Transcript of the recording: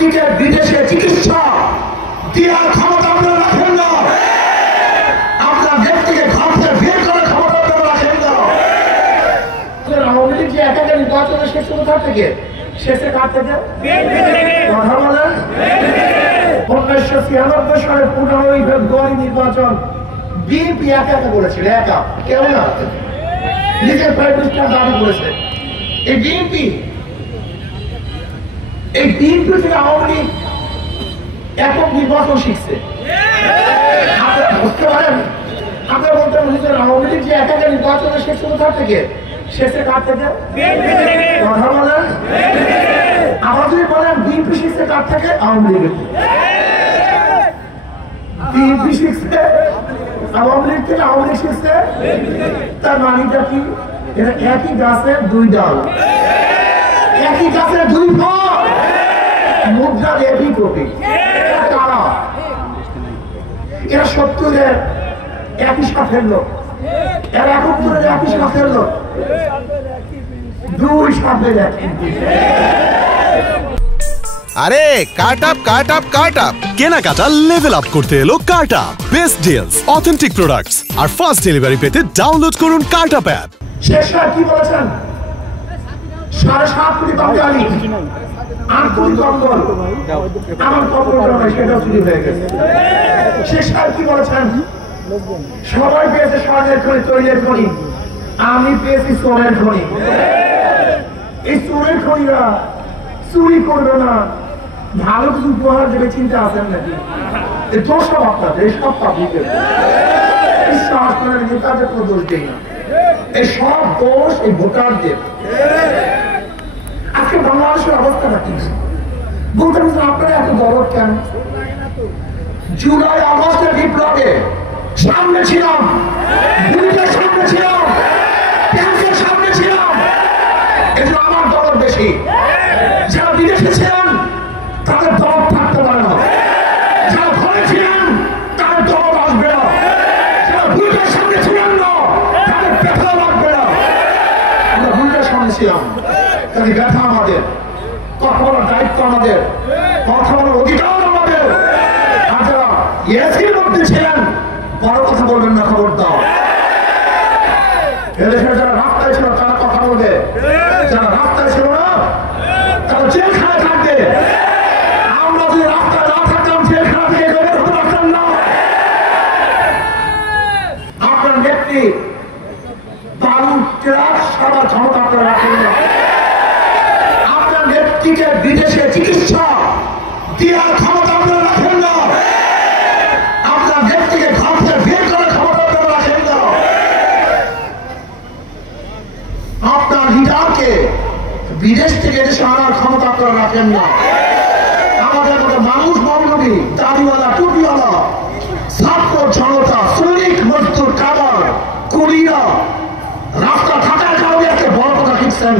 ব্যক্তিকে বিদেশে চিকিৎসা দেওয়ার ক্ষমতা আপনারা রাখেন না। আপনার ব্যক্তিকে ঘর থেকে বের করার ক্ষমতা আপনারা রাখেন না। আওয়ামী লীগ যে একা নির্বাচনের শেষ কোথা থেকে শেষে কার থেকে কথা বলেন। 1996 সালে 15 ফেব্রুয়ারি নির্বাচন বিএনপি একা করেছিল, একা, কেউ না, নিজের প্রাইভেট দাবি করেছে। এই বিএনপি থেকে আওয়ামী লীগ একক নির্বাচন শিখছে। আপনারা বুঝতে পারেন, আপনারা বলতে বুঝছেন আওয়ামী লীগ যে একা নির্বাচনের শেষ কোথা থেকে শেষে কার থেকে কথা বলেন। আবার যদি বলেন বিএনপি শিখছে কার থেকে, আওয়ামী লীগের থেকে। বিএনপি শিখছে আওয়ামী লীগ থেকে, আওয়ামী লীগ শিখছে। তার মানিটা কি? এটা একই গাছের দুই ডাল, একই গাছের দুই ফল, মুদ্রার একই প্রতীক। কারা? এরা 70-এর একই সাথের লোক, এরা 71-এর একই সাথের লোক, দুই সাথের একই। আরে কাট আপ কেনাকাটা লেভেল আপ করতে এলো cut up. Best deals, authentic products আর ফাস্ট ডেলিভারি পেতে ডাউনলোড করুন কাট আপ অ্যাপ। শেষরা কি বলেছেন? 7.5 কোটি বাঙালি, 8 কোটি কম্বল, আমার কম্বল সেটাও চুরি হয়ে গেছে। শেষরা কি বলেছেন? সবাই পেয়েছে স্বর্ণের খনি, তৈলের খনি, আমি পেয়েছি সোনের খনি। এই সোনের খনিরা চুরি করবে না, ভালো কিছু উপহার দেবে চিন্তা আছেন নাকি? দোষ সব আপনাদের, এই সব পাবলিকের। বিশ্বাস করেন, নেতাদের কোনো দোষ দেই না, এই সব দোষ এই ভোটারদের। আজকে বাংলাদেশের অবস্থাটা কি বলতে পারছেন? আপনারা এত দরদ কেন? জুলাই আগস্টের বিপ্লবে সামনে ছিলাম, বুলেটের সামনে ছিলাম, ট্যাঙ্কের সামনে ছিলাম, এজন্য আমার দরদ বেশি। যারা বিদেশে ছিলেন তাদের দরদ থাকতে পারে না, যারা ঘরে ছিলেন তাদের দরদ আসবে না, যারা বুলেটের সামনে ছিলেন না তাদের ব্যথা লাগবে না। আমরা বুলেটের সামনে ছিলাম, তাদের ব্যথা আমাদের, কথা বলার দায়িত্ব আমাদের, কথা বলার অধিকার আমাদের। আর যারা এসির মধ্যে ছিলেন বড় কথা বলবেন না, খবর দাও। এদেশের যারা রাস্তায় ছিল তারা কথা বলবে, যারা রাস্তায় ছিল না তারা জেলখানায় থাকবে। আমরা যদি রাস্তায় না থাকতাম জেলখানা থেকে বের হতে পারতাম না। আপনার নেত্রী বালু ট্রাক সারা ক্ষমতা আপনারা রাখেন না। আপনার নেত্রীকে বিদেশে চিকিৎসা দেওয়ার ক্ষমতা আপনারা রাখেন না। আপনার নেত্রীকে ঘর থেকে বের করার ক্ষমতা আপনারা রাখেন না। আপনার লিডারকে বিদেশ থেকে এদেশে আনার ক্ষমতা আপনারা রাখেন না। আমাদের মতো মানুষ, মৌলবী, দাড়িওয়ালা, টুপিওয়ালা, ছাত্র জনতা, শ্রমিক, মজদুর, কামার, কুলিয়া রাস্তা থাকার কারণে একটা বড় কথা শিখছেন।